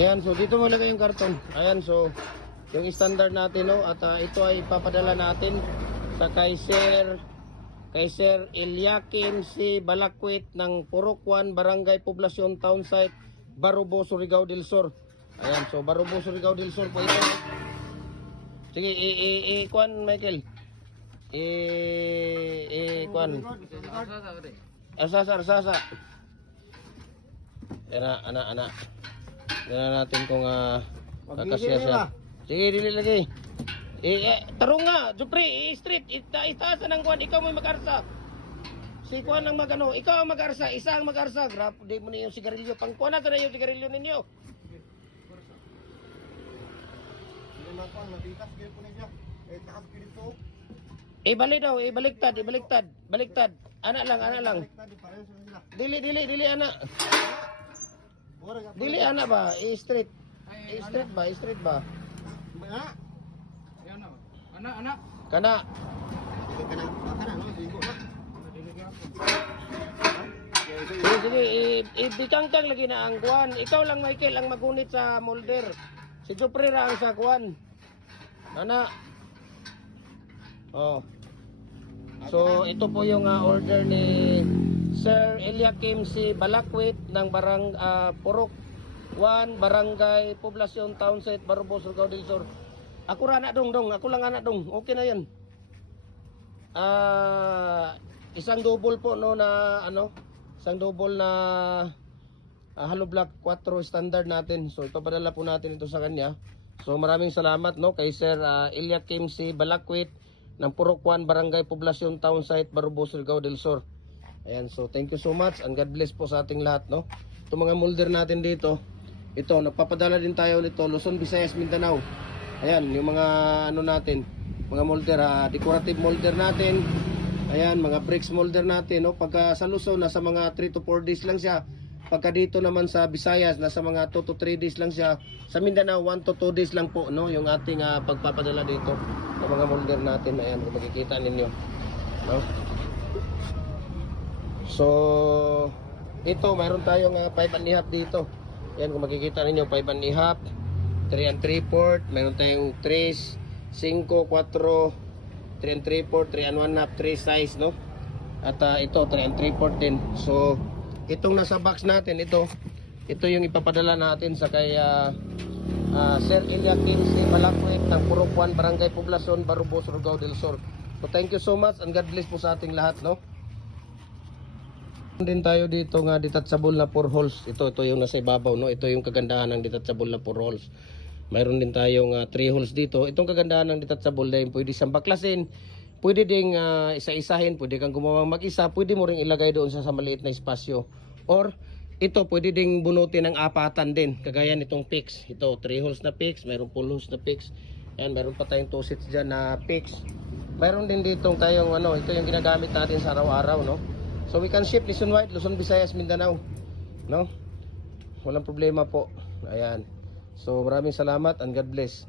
Ayan, so dito mo lagay yung karton. Ayan, so yung standard natin, no, at ito ay papadala natin sa Kaiser Eliakim C. Balakwit ng Purok 1, Barangay Poblacion Town Site, Barubo, Surigao del Sur. Ayan, so Barubo, Surigao del Sur po ito. Sige, kuan Michael. Kuan. Sasa. Ana. Tingnan natin kung kakasya siya. Sige, dili lagi. Tarong nga, Jupri, street, itaas ng kuan, ikaw may mag-arsa. Si kuan ang magano, ikaw ang mag-arsa, isa ang mag-arsa. Grab, di mo na yung sigarilyo. Pang kuan na yung sigarilyo ninyo. Baliktad. Ana lang. Dili ana. Dili ana ba? Street ba? Anak. Kana. Sige, ibikangkang lagi na ang kuan. Ikaw lang Michael ang magunit sa molder. Si Jupri ra ang sa kuan. Ana. Oh. So ito po yung order ni Sir Eliakim C. Balakwit ng Purok 1, Barangay Poblacion Town Site, Barubo, Surigao del Sur. Ako ra anak dong. Ako lang anak dong. Okay na 'yan. Isang double po no na isang double na hollow block 4 standard natin. So ipapadala po natin ito sa kanya. So maraming salamat no kay Sir Eliakim C. Balakwit ng Purok 1, Barangay Poblacion Town Site, Barubo, Surigao del Sur. Ayan, so thank you so much and God bless po sa ating lahat no. Itong mga molder natin dito, ito nagpapadala din tayo nito Luzon, Visayas, Mindanao. Ayan, yung mga natin, mga molder, decorative molder natin. Ayan, mga bricks molder natin no. Pagka sa Luzon nasa mga 3 to 4 days lang siya. Pagka dito naman sa Visayas nasa mga 2 to 3 days lang siya. Sa Mindanao 1 to 2 days lang po no yung ating pagpapadala dito ng mga molder natin. Ayan, kung makikita ninyo no. So ito mayroon tayong 5.5 dito. Ayan, kung makikita ninyo 5.5, 3 and 3/4, mayroon tayong 3, 5, 4, 3 and 3/4, 3 and 1/2, 3 size no. At ito 3 and 3/4 din. So itong nasa box natin, ito yung ipapadala natin sa kay Sir Eliakim C. Balakwit ng Purok 1, Barangay Poblacion, Barubo, Surigao del Sur. So thank you so much and God bless po sa ating lahat no. Din tayo dito nga detachable na 4 holes. Ito yung nasa ibabaw no. Ito yung kagandahan ng detachable na 4 holes. Mayroon din tayong 3 holes dito. Itong kagandahan ng detachable dahil pwede siyang baklasin. Pwede ding isa-isahin, pwede kang gumawang mag-isa, pwede mo ring ilagay doon sa maliit na espasyo. Or ito pwede ding bunutin ng apatan din, kagaya nitong PIX. Ito 3 holes na PIX, mayroong 4 holes na PIX. Ayan, mayroon pa tayong 2 sets dyan na PIX. Mayroon din ditong tayong ito yung ginagamit natin sa araw-araw no. So we can ship nationwide, Luzon, Visayas, Mindanao no. Walang problema po. Ayan. So maraming salamat and God bless.